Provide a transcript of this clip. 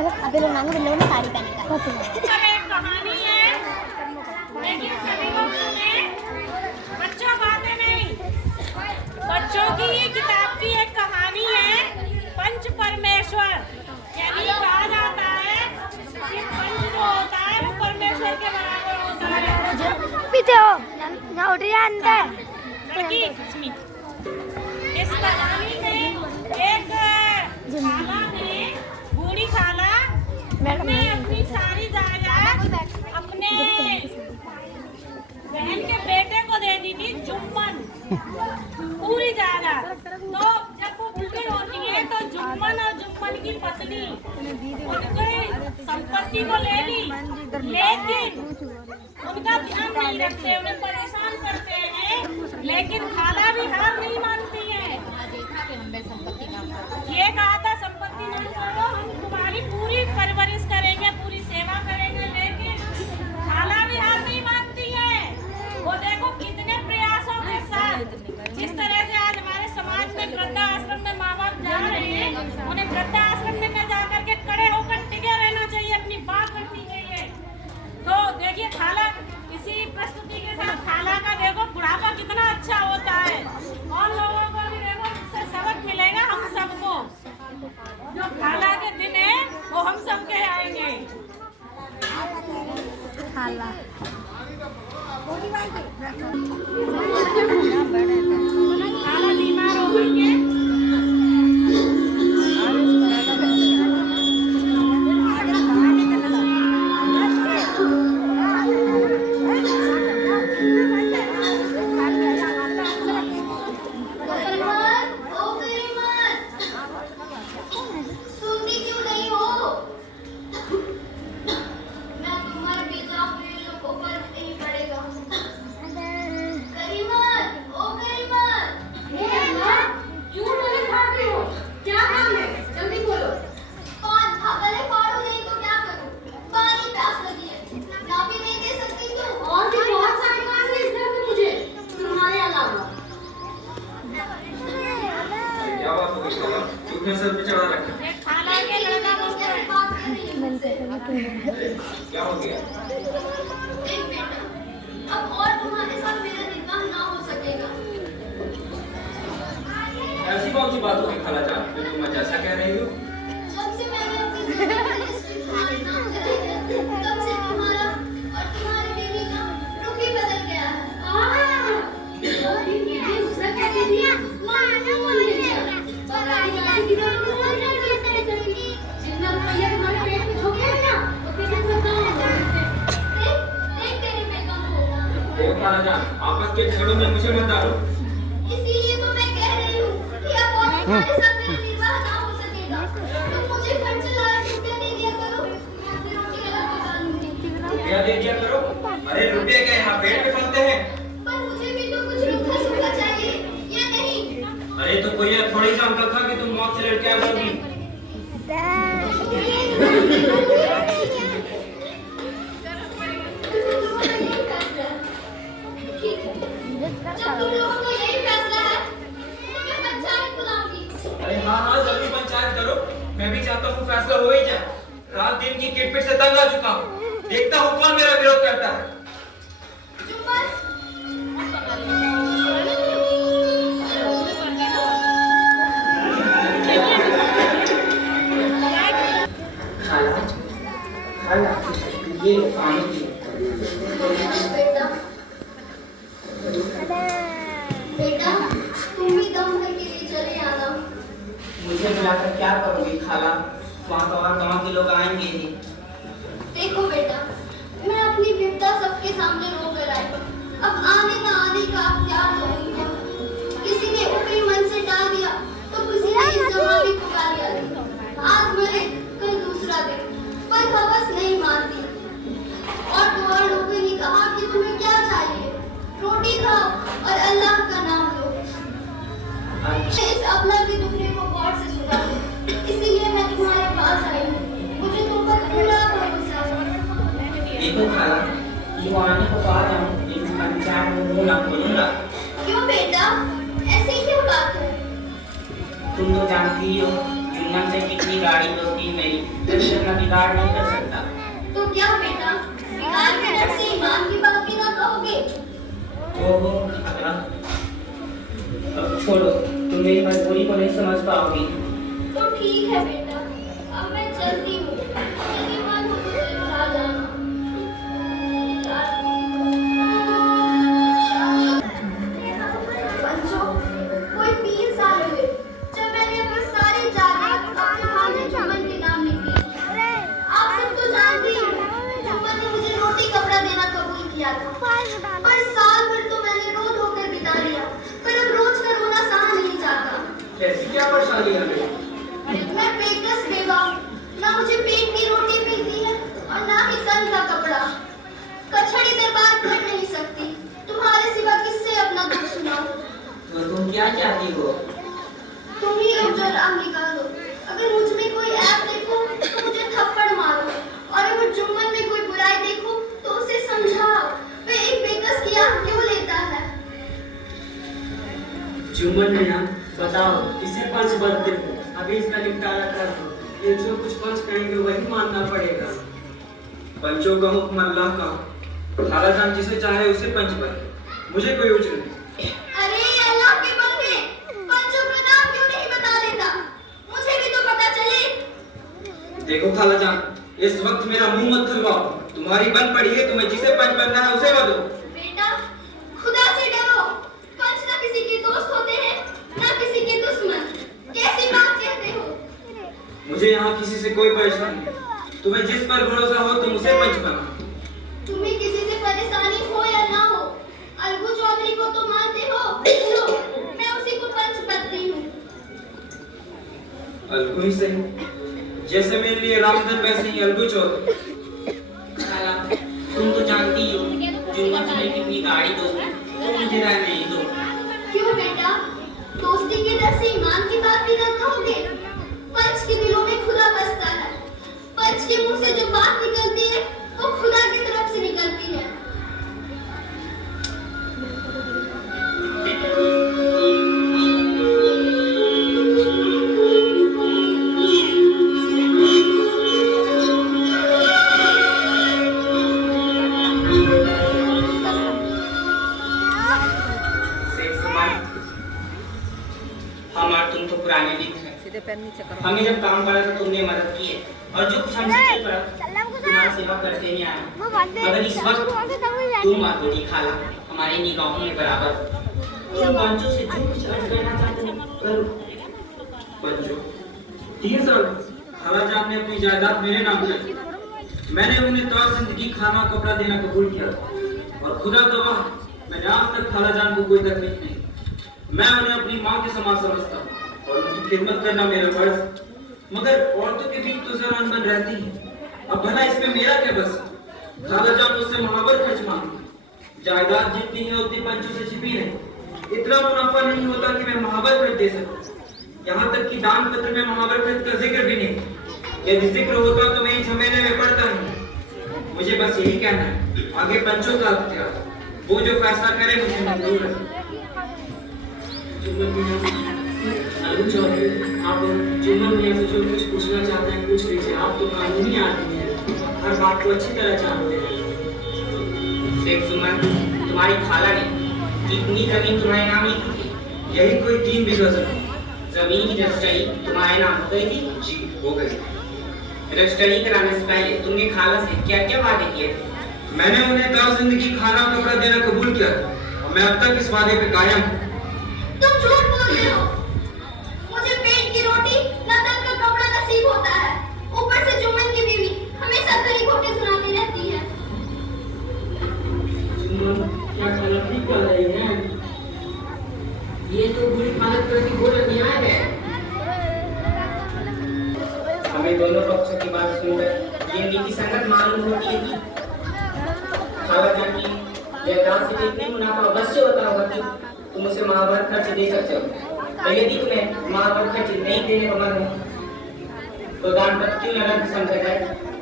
अभी लोग मांगो बिल्लो ने साड़ी पहनी का एक कहानी है, लेकिन सभी लोग सुने, बच्चों बातें नहीं। बच्चों की ये किताब की एक कहानी है, पंच परमेश्वर। यानी कहा जाता है कि पंच जो होता है वो परमेश्वर के बराबर होता है। पीछे हो ना उठ रहा अंदर। लड़की, इस कहानी में एक खाला ने, बूढ़ी खाला ने अपनी सारी जायदाद अपने बहन के बेटे को दे दी थी, जुम्मन, पूरी जायदाद। तो जब वो बूढ़ी होती है तो जुम्मन और जुम्मन की पत्नी उनकी संपत्ति को ले ली, लेकिन उनका ध्यान नहीं रखते, उन्हें परेशान करते हैं। लेकिन खाला भी हार नहीं मानती है। ये कहा था संपत्ति ना छोड़ो, हम तुम्हारी पूरी परवरिश करेंगे, पूरी सेवा करेंगे। लेकिन खाला भी हार नहीं मानती है। वो देखो कितने प्रयासों के साथ, जिस तरह से आज हमारे समाज में वृद्धाश्रम में माँ बाप जा रहे हैं, उन्हें वृद्धाश्रम में जाकर के खड़े होकर टिके रहना चाहिए, अपनी बात रखनी चाहिए। तो देखिए खाला, इसी प्रस्तुति के साथ खाला का देखो बुढ़ापा कितना अच्छा होता है, और लोगों को भी देखो इससे सबक मिलेगा। हम सबको जो खाला के दिन है वो हम सबके आएंगे। खाला खाला बीमार हो गई है। खाला के लड़का बोलते हैं क्या हो गया? अब और तुम्हारे साथ मेरा निकाह ना हो सकेगा। ऐसी कौन सी बात होगी खाला जान, जो तुम आज ऐसा कह रही हो? जब से मैंने अपनी जिंदगी में हिस्ट्री तुम्हारे नाम चलाई है, तब से तुम्हारा और तुम्हारी बीवी का रुख ही बदल गया है। जितना रुपया तुम्हारे पेट में झोंक है ना, वो किसी से कम हो जाते। देख तेरी बेगम को। देखो खाला जान, आपस के झगड़ों में मुझे मत डालो। इसीलिए तो मैं कह रही हूँ कि अब और तुम्हारे साथ मेरा निर्वाह ना हो सकेगा। तुम मुझे खर्च लाया रुपया दे दिया करो, मैं अपनी रोटी अलग पका लूंगी। क्या दे दिया करो? अरे रुपये क्या यहाँ पेट में फलते हैं? पर मुझे भी तो कुछ रूखा सूखा चाहिए, या नहीं? अरे तो कोई यह थोड़ी जानता था कि तुम मौत से लड़के आ जाओगी। जब तुम लोगों का यही फैसला है, तो मैं पंचायत बुलाऊंगी। अरे हाँ हाँ, जल्दी पंचायत करो। मैं भी चाहता हूँ फैसला हो ही जाए। रात दिन की किटपिट से तंग आ चुका हूँ। देखता हूँ कौन मेरा विरोध करता है। ये पानी की बेटा, तुम भी दम भर के लिए चले आना। मुझे बुलाकर क्या करोगी खाला? वहाँ तो और गाँव के लोग आएंगे ही। देखो बेटा, मैं अपनी विपदा सबके सामने रो कर आई। अब आने ना आने का आप क्या करोगे? किसी ने ऊपरी मन से डाल दिया तो किसी ने इस जमाने को गालियां दी। आज मरे कल दूसरा दिन, पर हवस नहीं मानती। और तो और लोगों ने कहा कि तुम्हें क्या चाहिए? रोटी खाओ और अल्लाह का नाम लो। इस अपना के दुखने को गौर से सुना, इसीलिए मैं तुम्हारे पास आई हूँ। मुझे तुम पर पूरा भरोसा है। देखो खाला, ये आने को तो आ जाऊँ, लेकिन पंचायत में मुँह ना खोलूंगा। क्यों बेटा, ऐसी क्या बात है? तुम तो जानती हो, जुम्मन से कितनी गाड़ी दोस्ती मेरी, कभी अपना बिगाड़ नहीं कर सकता। तो क्या बेटा, बिगाड़ के डर से ईमान की बात भी ना कहोगे? ओहो अकरा, अब छोड़ो, तुम मेरी मजबूरी को नहीं समझ पाओगी। तो ठीक है बेटा, अब मैं चलती हूँ। यदि मन हो तो जरूर आ जाना। बच्चों, कोई 3 साल हुए जब मैंने अपनी सारी जायदाद अपने भाई जुम्मन के नाम लिखी। आप सब तो जानते ही हो, जुम्मन ने मुझे रोटी कपड़ा देना कबूल किया था। पर साल भर तो मैंने रो रो कर बिता लिया, पर अब रोज का रोना सहा नहीं जाता। कैसी क्या परेशानी है बेटा? मैं बेकस बेवा हूँ, ना मुझे पेट की रोटी मिलती है और ना ही तन का कपड़ा। कचहरी दरबार कर नहीं सकती, तुम्हारे सिवा किससे अपना दुख सुनाऊं? तो तुम क्या चाहती हो? तुम ही लोग जो राह निकाल दो। अगर मुझ में कोई ऐप देखो तो मुझे थप्पड़ मारो, और अगर जुम्मन में कोई बुराई देखो तो उसे समझाओ। वह एक बेकस की आह क्यों लेता है? जुम्मन मियां, बताओ किसे पंच बनते हो? अभी इसका निपटारा कर दो, ये जो कुछ पंच कहेंगे वही मानना पड़ेगा। पंचों का हुक्म अल्लाह का, खाला जान जिसे चाहे उसे पंच बने, मुझे कोई उज्र नहीं। अरे अल्लाह के बंदे, पंचों का नाम क्यों नहीं बता देता? मुझे भी तो पता चले। देखो खाला जान, इस वक्त मेरा मुंह मत खुलवाओ। तुम्हारी बन पड़ी है, तुम्हें जिसे पंच बनना है उसे बदलो। बेटा, खुदा से डरो। पंच ना किसी के दोस्त होते हैं, ना किसी के दुश्मन। कैसी बात कहते हो? मुझे यहाँ किसी से कोई परेशानी नहीं। तुम्हें जिस पर भरोसा हो तुम उसे पंच बना। तुम्हें किसी से परेशानी हो या ना हो, अलगू चौधरी को तो मानते हो? लो, मैं उसी को पंच बनती हूँ। अलगू ही सही, जैसे मेरे लिए रामधन वैसे ही अलगू चौधरी। खाला, तुम तो जानती हो जुम्मन से मेरी कितनी गाड़ी दोस्ती, तुम मुझे रहने नहीं दो। क्यों बेटा, दोस्ती के डर से ईमान की बात भी ना कहोगे? पंच के दिलों में खुदा बसता है। पंच के मुंह से जो बात निकलती है वो खुदा की तरफ से निकलती है। हम और तुम तो पुराने मित्र हैं। हमें जब काम पड़ा तो तुमने मदद की है, और जो कुछ हमसे चल पड़ा तुम्हारी सेवा करते ही आए। मगर इस वक्त तुम और बड़ी खाला हमारी निगाहों में बराबर हो। तुम पंचों से जो कुछ अर्ज करना चाहते हो करो। पंचो, 3 साल खाला जान ने अपनी जायदाद मेरे नाम कर दी। मैंने उन्हें तौर जिंदगी खाना कपड़ा देना कबूल किया, और खुदा गवाह मैंने आज तक खाला जान को कोई तकलीफ नहीं। मैं उन्हें अपनी माँ के समान समझता हूँ और उनकी खिदमत करना मेरा फर्ज। मगर औरतों के बीच तो जरा अनबन रहती है। अब भला इसमें मेरा क्या बस? खाला जान मुझसे महावर खर्च मांगी। जायदाद जितनी है उतनी पंचों से छिपी रही। इतना मुनाफा नहीं होता कि मैं महावर खर्च दे सकूं। यहाँ तक कि दान पत्र में महावर खर्च का जिक्र भी नहीं। यदि जिक्र होता तो मैं इस झमेले में पड़ता नहीं। मुझे बस यही कहना है, आगे पंचों का अख्तियार, वो जो फैसला करे मुझे मंजूर है। जुम्मन मियां, अलगू चौधरी, आप जुम्मन मियां से जो कुछ पूछना चाहते हैं पूछ लीजिए। आप तो कानूनी आदमी हैं, हर बात को अच्छी तरह जानते हैं। शेख जुम्मन, तुम्हारी खाला ने कितनी जमीन तुम्हारे नाम लिखी थी? यही कोई 3 बीघा जमीन। जमीन की रजिस्ट्री तुम्हारे नाम हो गई थी? जी हो गई। रजिस्ट्री कराने से पहले तुमने खाला से क्या क्या वादे किए थे? मैंने उन्हें तौर जिंदगी खाना कपड़ा देना कबूल किया और मैं अब तक इस वादे पे कायम हूँ। तुम झूठ बोल रहे हो। मुझे पेट की रोटी ना तन का कपड़ा नसीब होता है। ऊपर से जुम्मन की बीवी हमेशा खरी खोटी सुनाती रहती है। जुम्मन, क्या खाला ठीक कर रही हैं? ये तो बुरी हालत करके घोर अन्याय है। हमें दोनों पक्षों की बात सुनकर ये नीति संगत मालूम होती है कि खाला जान की जायदाद से इतनी मुनाफा अवश्य होता होगा कि तुम उसे महाभारत खर्च दे सकते हो। और यदि तुम्हें महाभारत खर्च नहीं देने का मन हो तो दान पत्र क्यों न रद्द समझा जाए।